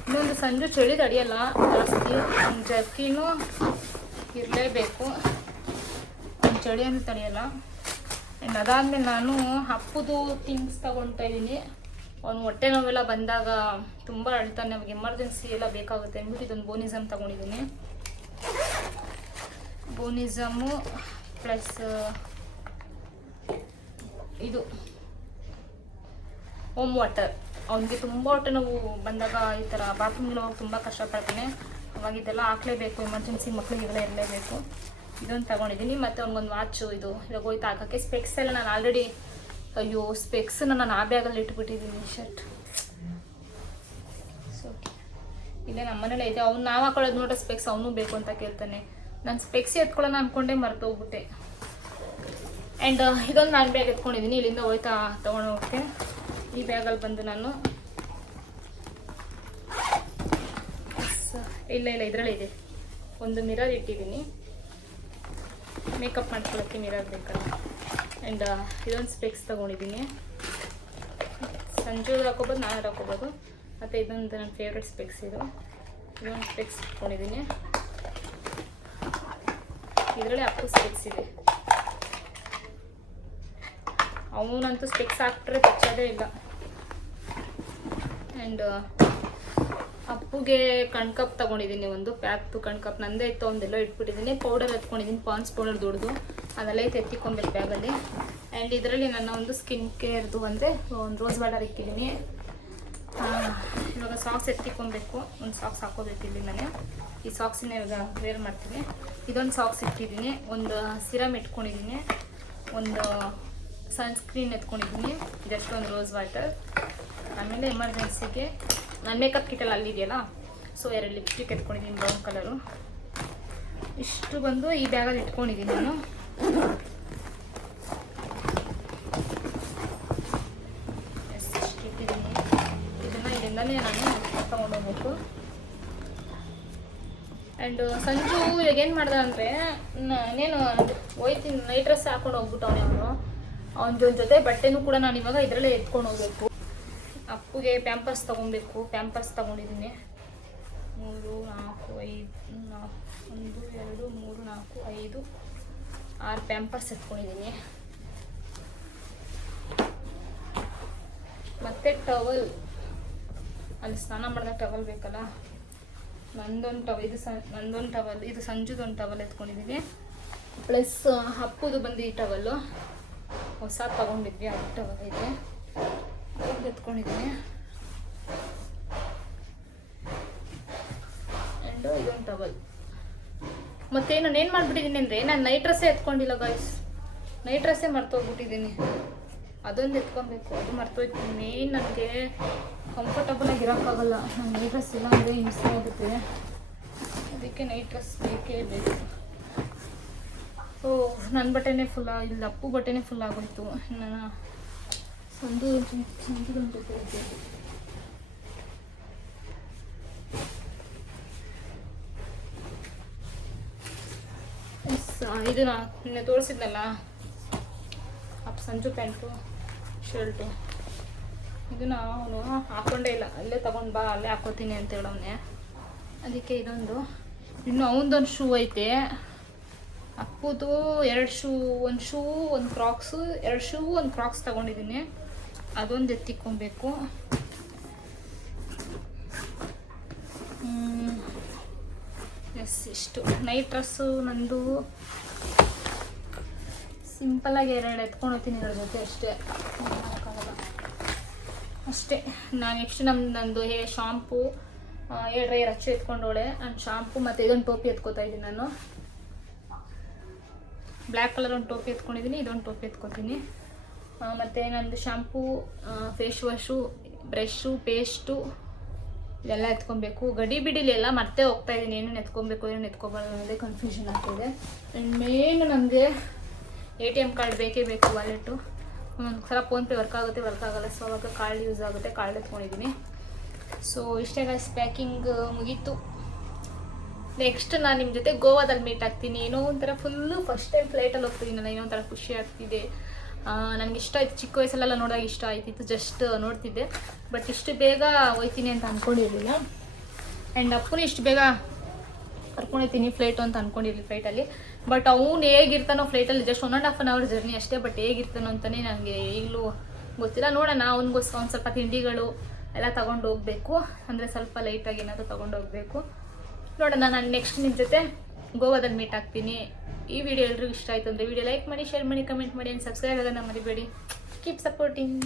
ಇನ್ನೊಂದು ಸಂಜೆ ಚಳಿ ತಡೆಯಲ್ಲ ಜಾಸ್ತಿ, ಒಂದು ಜರ್ಕಿನೂ ಇರಲೇಬೇಕು, ಒಂದು ಚಳಿ ಅಂತ ತಡೆಯಲ್ಲ. ಆ್ಯಂಡ್ ಅದಾದಮೇಲೆ ನಾನು ಅಪ್ಪುದು ಥಿಂಗ್ಸ್ ತೊಗೊತಾ ಇದ್ದೀನಿ. ಅವನು ಹೊಟ್ಟೆ ನೋವೆಲ್ಲ ಬಂದಾಗ ತುಂಬ ಅಳ್ತಾನೆ, ನಮಗೆ ಎಮರ್ಜೆನ್ಸಿ ಎಲ್ಲ ಬೇಕಾಗುತ್ತೆ ಅಂದ್ಬಿಟ್ಟು ಇದೊಂದು ಬೋನಿಸಮ್ ತೊಗೊಂಡಿದ್ದೀನಿ. ಬೋನಿಸಮ್ಮು ಪ್ಲಸ್ ಇದು ಹೋಮ್ ವಾಟರ್. ಅವನಿಗೆ ತುಂಬ ಹೊಟ್ಟೆ ನೋವು ಬಂದಾಗ ಈ ಥರ ಬಾತ್ರೂಮ್ಗೆ ಹೋಗಿ ತುಂಬ ಕಷ್ಟಪಡ್ತಾನೆ. ಅವಾಗ ಇದೆಲ್ಲ ಹಾಕ್ಲೇಬೇಕು, ಎಮರ್ಜೆನ್ಸಿ ಮಕ್ಕಳಿಗೆಲ್ಲ ಇರಲೇಬೇಕು. ಇದೊಂದು ತೊಗೊಂಡಿದ್ದೀನಿ. ಮತ್ತು ಅವ್ನಿಗೊಂದು ವಾಚು, ಇವಾಗ ಹೋಯ್ತು ಹಾಕೋಕ್ಕೆ. ಸ್ಪೆಕ್ಸ್ ಎಲ್ಲ ನಾನು ಆಲ್ರೆಡಿ, ಅಯ್ಯೋ ಸ್ಪೆಕ್ಸನ್ನ ನಾನು ಆ ಬ್ಯಾಗಲ್ಲಿ ಇಟ್ಬಿಟ್ಟಿದ್ದೀನಿ. ಶರ್ಟ್ ಸೊ ಇಲ್ಲೇ ನಮ್ಮ ಮನೇಲೆ ಇದೆ. ಅವ್ನು ನಾವು ಹಾಕೊಳ್ಳೋದು ನೋಡ್ರೆ ಸ್ಪೆಕ್ಸ್ ಅವನು ಬೇಕು ಅಂತ ಕೇಳ್ತಾನೆ. ನಾನು ಸ್ಪೆಕ್ಸ್ ಎತ್ಕೊಳ್ಳೋಣ ಅಂದ್ಕೊಂಡೆ ಮರ್ತೋಗ್ಬಿಟ್ಟೆ. ಆ್ಯಂಡ್ ಇದೊಂದು ನಾನು ಬ್ಯಾಗ್ ಎತ್ಕೊಂಡಿದ್ದೀನಿ, ಇಲ್ಲಿಂದ ಹೋಯ್ತಾ ತೊಗೊಂಡು ಹೋಗೋಕ್ಕೆ. ಈ ಬ್ಯಾಗಲ್ಲಿ ಬಂದು ನಾನು ಇಲ್ಲ ಇದರಲ್ಲೇ ಇದೆ ಒಂದು ಮಿರರ್ ಇಟ್ಟಿದ್ದೀನಿ, ಮೇಕಪ್ ಮಾಡ್ಕೊಳ್ಳೋಕ್ಕೆ ಮಿರರ್ ಬೇಕಲ್ಲ. ಆ್ಯಂಡ್ ಇದೊಂದು ಸ್ಪೆಕ್ಸ್ ತೊಗೊಂಡಿದ್ದೀನಿ, ಸಂಜು ಹಾಕೋಬೋದು, ನಾನು ಹಾಕೋಬೋದು. ಮತ್ತು ಇದೊಂದು ನನ್ನ ಫೇವ್ರೆಟ್ ಸ್ಪೆಕ್ಸ್, ಇದೊಂದು ಸ್ಪೆಕ್ಸ್ ಇಟ್ಕೊಂಡಿದ್ದೀನಿ. ಇದರಲ್ಲಿ ಅಪ್ಪು ಸ್ಪೆಕ್ಸ್ ಇದೆ, ಅವನಂತೂ ಸ್ಪೆಕ್ಸ್ ಹಾಕ್ಬಿಟ್ರೆ ತಚ್ಚೋದೇ ಇಲ್ಲ. ಆ್ಯಂಡ್ ಅಪ್ಪುಗೆ ಕಣ್ಕಪ್ ತೊಗೊಂಡಿದ್ದೀನಿ, ಒಂದು ಪ್ಯಾಕ್ದು ಕಣ್ಕಪ್ ನಂದೇ ಇತ್ತು, ಒಂದೆಲ್ಲೋ ಇಟ್ಬಿಟ್ಟಿದ್ದೀನಿ. ಪೌಡರ್ ಎತ್ಕೊಂಡಿದ್ದೀನಿ, ಪಾನ್ಸ್ ಪೌಡರ್ ದೊಡ್ಡದು, ಅದೆಲ್ಲ ಎತ್ತಿಕೊಬೇಕು ಬ್ಯಾಗಲ್ಲಿ. ಆ್ಯಂಡ್ ಇದರಲ್ಲಿ ನನ್ನ ಒಂದು ಸ್ಕಿನ್ ಕೇರ್ದು ಅಂದರೆ ಒಂದು ರೋಸ್ ವಾಟರ್ ಇಕ್ಕಿದ್ದೀನಿ. ಇವಾಗ ಸಾಕ್ಸ್ ಎತ್ತಿಕೊಬೇಕು, ಒಂದು ಸಾಕ್ಸ್ ಹಾಕೋಬೇಕು ಇಲ್ಲಿ ನಾನು. ಈ ಸಾಕ್ಸಿನ ಇವಾಗ ವೇರ್ ಮಾಡ್ತೀನಿ. ಇದೊಂದು ಸಾಕ್ಸ್ ಇಟ್ಟಿದ್ದೀನಿ, ಒಂದು ಸಿರಮ್ ಇಟ್ಕೊಂಡಿದ್ದೀನಿ, ಒಂದು ಸನ್ಸ್ಕ್ರೀನ್ ಎತ್ಕೊಂಡಿದ್ದೀನಿ, ಜಸ್ಟ್ ಒಂದು ರೋಸ್ ವಾಟರ್. ಆಮೇಲೆ ಎಮರ್ಜೆನ್ಸಿಗೆ ನಾನು ಮೇಕಪ್ ಕಿಟ್ಟೆಲ್ಲ ಅಲ್ಲಿದೆಯಲ್ಲ, ಸೊ 2 ಲಿಪ್ಸ್ಟಿಕ್ ಎತ್ಕೊಂಡಿದ್ದೀನಿ ಬ್ರೌನ್ ಕಲರು. ಇಷ್ಟು ಬಂದು ಈ ಬ್ಯಾಗಲ್ಲಿ ಇಟ್ಕೊಂಡಿದ್ದೀನಿ ನಾನು. ಇಷ್ಟು ಇಟ್ಟಿದ್ದೀನಿ. ಇದನ್ನು ಇಲ್ಲಿಂದಲೇ ನಾನು ತೊಗೊಂಡೋಗ್ಬೇಕು. ಆ್ಯಂಡ್ ಸಂಜು ಇವಾಗ ಏನು ಮಾಡ್ದೆ ಅಂದರೆ, ನಾನೇನು ಹೋಯ್ತೀನಿ ನೈಟ್ ಡ್ರೆಸ್ ಹಾಕೊಂಡು ಹೋಗ್ಬಿಟ್ಟವನೆ ಅವನು. ಅವನ ಜೊತೆ ಬಟ್ಟೆನೂ ಕೂಡ ನಾನು ಇವಾಗ ಇದರಲ್ಲೇ ಎತ್ಕೊಂಡು ಹೋಗ್ಬೇಕು. ಅಪ್ಪುಗೆ ಪ್ಯಾಂಪರ್ಸ್ ತೊಗೊಬೇಕು, ಪ್ಯಾಂಪರ್ಸ್ ತೊಗೊಂಡಿದ್ದೀನಿ. 3, 4, 5, 1, 2, 3, 4, 5, 6 ಪ್ಯಾಂಪರ್ಸ್ ಎತ್ಕೊಂಡಿದ್ದೀನಿ. ಮತ್ತು ಟವಲ್, ಅಲ್ಲಿ ಸ್ನಾನ ಮಾಡಿದಾಗ ಟವಲ್ ಬೇಕಲ್ಲ, ನಂದೊಂದು ಟವಲ್, ಇದು ಸಂಜುದೊಂದು ಟವಲ್ ಎತ್ಕೊಂಡಿದ್ದೀನಿ. ಪ್ಲಸ್ ಅಪ್ಪುದು ಬಂದು ಈ ಟವಲ್ಲು ಹೊಸ ತೊಗೊಂಡಿದ್ವಿ, ಅದು ಟವಲ್ ಐತೆ, ಅದು ಎತ್ಕೊಂಡಿದ್ದೀನಿ. ಆ್ಯಂಡ್ ಇದೊಂದು ಟವಲ್. ಮತ್ತೆ ನಾನು ಮಾಡಿಬಿಟ್ಟಿದ್ದೀನಿ ಅಂದರೆ, ನಾನು ನೈಟ್ ಡ್ರೆಸ್ಸೇ ಎತ್ಕೊಂಡಿಲ್ಲ ಗಾಯ್ಸ್, ನೈಟ್ ಡ್ರೆಸ್ಸೇ ಮರ್ತೋಗ್ಬಿಟ್ಟಿದ್ದೀನಿ. ಅದೊಂದು ಎತ್ಕೊಬೇಕು, ಅದು ಮರ್ತೋಯ್ತೀನಿ. ಮೇನ್ ನನಗೆ ಕಂಫರ್ಟಬಲಾಗಿ ಇರೋಕ್ಕಾಗಲ್ಲ, ನಾನು ನೈಟ್ ಡ್ರೆಸ್ ಇಲ್ಲ ಅಂದರೆ ಹಿಂಸೆ ಆಗುತ್ತೆ, ಅದಕ್ಕೆ ನೈಟ್ ಡ್ರೆಸ್ ಬೇಕೇ ಬೇಕು. ಸೊ ನನ್ನ ಬಟ್ಟೆನೇ ಫುಲ್, ಇಲ್ಲಿ ಅಪ್ಪು ಬಟ್ಟೆನೇ ಫುಲ್ ಆಗೋಯ್ತು. ನಾನು ಒಂದು ಇದು ನಿನ್ನೆ ತೋರಿಸಿದ್ನಲ್ಲ ಸಂಜು ಪ್ಯಾಂಟು ಶರ್ಟು, ಇದನ್ನ ಅವನು ಹಾಕ್ಕೊಂಡೇ ಇಲ್ಲ, ಅಲ್ಲೇ ತಗೊಂಡು ಬಾ ಅಲ್ಲೇ ಹಾಕೋತೀನಿ ಅಂತ ಹೇಳೋನೆ. ಅದಕ್ಕೆ ಇದೊಂದು, ಇನ್ನು ಅವನದೊಂದು ಶೂ ಐತೆ, ಅಪ್ಪುದು 2 ಶೂ, ಒಂದು ಶೂ, ಒಂದು ಕ್ರಾಕ್ಸು, 2 ಶೂ, ಒಂದು ಕ್ರಾಕ್ಸ್ ತೊಗೊಂಡಿದ್ದೀನಿ. ಅದೊಂದು ಎತ್ತಿಕೊಬೇಕು. ಎಸ್, ಇಷ್ಟು ನೈಟ್ ಡ್ರೆಸ್ಸು ನಂದು ಸಿಂಪಲಾಗಿ 2 ಎತ್ಕೊಂಡು ಹೋಗ್ತೀನಿ, 2 ಜೊತೆ ಅಷ್ಟೇ, ಅಷ್ಟೇ. ನಾನು ನೆಕ್ಸ್ಟ್ ನಂದು ಶಾಂಪು, ಹೇರ್ ಅಚ್ಚು ಎತ್ಕೊಂಡೋಳೆ, ನಾನು ಶಾಂಪು ಮತ್ತು ಇದೊಂದು ಟೋಪಿ ಎತ್ಕೋತಾ ಇದ್ದೀನಿ. ನಾನು ಬ್ಲ್ಯಾಕ್ ಕಲರ್ ಒಂದು ಟೋಪಿ ಎತ್ಕೊಂಡಿದ್ದೀನಿ, ಇದೊಂದು ಟೋಪಿ ಎತ್ಕೊತೀನಿ. ಮತ್ತು ನಂದು shampoo, face wash, brush, paste ಇದೆಲ್ಲ ಎತ್ಕೊಬೇಕು. ಗಡಿ ಬಿಡಿಲಿ ಎಲ್ಲ ಮತ್ತೆ ಹೋಗ್ತಾ ಇದ್ದೀನಿ, ಏನೇನು ಎತ್ಕೊಬೇಕು ಏನೇನು ಎತ್ಕೊಬಾರ್ದು ಅನ್ನೋದೇ ಕನ್ಫ್ಯೂಷನ್ ಆಗ್ತಿದೆ. ಆ್ಯಂಡ್ ಮೇನ್ ನನಗೆ ATM ಕಾರ್ಡ್ ಬೇಕೇ ಬೇಕು, ವಾಲೆಟು. ಒಂದು ಸಲ ಫೋನ್ಪೇ ವರ್ಕ್ ಆಗಲ್ಲ, ಸೊ ಅವಾಗ ಕಾರ್ಡ್ ಯೂಸ್ ಆಗುತ್ತೆ, ಕಾರ್ಡ್ ಎತ್ಕೊಂಡಿದ್ದೀನಿ. ಸೊ ಇಷ್ಟೇ ಗೈಸ್, ಪ್ಯಾಕಿಂಗ್ ಮುಗೀತು. ನೆಕ್ಸ್ಟ್ ನಾನು ನಿಮ್ಮ ಜೊತೆ ಗೋವಾದಲ್ಲಿ ಮೀಟ್ ಆಗ್ತೀನಿ. ಏನೋ ಒಂಥರ ಫುಲ್ಲು ಫಸ್ಟ್ ಟೈಮ್ ಫ್ಲೈಟಲ್ಲಿ ಹೋಗ್ತೀನಿ ನಾನು, ಏನೋ ಒಂಥರ ಖುಷಿ ಆಗ್ತಿದೆ. ನನಗೆ ಇಷ್ಟ ಆಯಿತು, ಚಿಕ್ಕ ವಯಸ್ಸಲ್ಲೆಲ್ಲ ನೋಡೋಕೆ ಇಷ್ಟ ಆಯ್ತಿತ್ತು, ಜಸ್ಟ್ ನೋಡ್ತಿದ್ದೆ. ಬಟ್ ಇಷ್ಟು ಬೇಗ ಹೋಯ್ತೀನಿ ಅಂತ ಅಂದ್ಕೊಂಡಿರಲಿಲ್ಲ. ಆ್ಯಂಡ್ ಅಪ್ಪನೂ ಇಷ್ಟು ಬೇಗ ಕರ್ಕೊಂಡೋಗ್ತೀನಿ ಫ್ಲೈಟು ಅಂತ ಅಂದ್ಕೊಂಡಿರಲಿ ಫ್ಲೈಟಲ್ಲಿ. ಬಟ್ ಅವ್ನು ಹೇಗಿರ್ತಾನೋ ಫ್ಲೈಟಲ್ಲಿ, ಜಸ್ಟ್ 1.5 hour ಜರ್ನಿ ಅಷ್ಟೇ, ಬಟ್ ಹೇಗಿರ್ತಾನೋ ಅಂತಲೇ ನನಗೆ ಈಗಲೂ ಗೊತ್ತಿಲ್ಲ. ನೋಡೋಣ, ಅವ್ನಿಗೋಸ್ಕರ ಒಂದು ಸ್ವಲ್ಪ ತಿಂಡಿಗಳು ಎಲ್ಲ ತೊಗೊಂಡು ಹೋಗಬೇಕು, ಅಂದರೆ ಸ್ವಲ್ಪ ಲೈಟಾಗಿ ಏನಾದರೂ ತೊಗೊಂಡು ಹೋಗಬೇಕು. ನೋಡೋಣ, ನಾನು ನೆಕ್ಸ್ಟ್ ನಿಮ್ಮ ಜೊತೆ ಗೋವಾದಲ್ಲಿ ಮೀಟ್ ಆಗ್ತೀನಿ. ಈ ವಿಡಿಯೋ ಎಲ್ರಿಗೂ ಇಷ್ಟ ಆಯಿತು ಅಂದರೆ ವಿಡಿಯೋ ಲೈಕ್ ಮಾಡಿ, ಶೇರ್ ಮಾಡಿ, ಕಮೆಂಟ್ ಮಾಡಿ, ಆ್ಯಂಡ್ ಸಬ್ಸ್ಕ್ರೈಬ್ ಆಗೋದನ್ನ ಮರಿಬೇಡಿ. Keep supporting.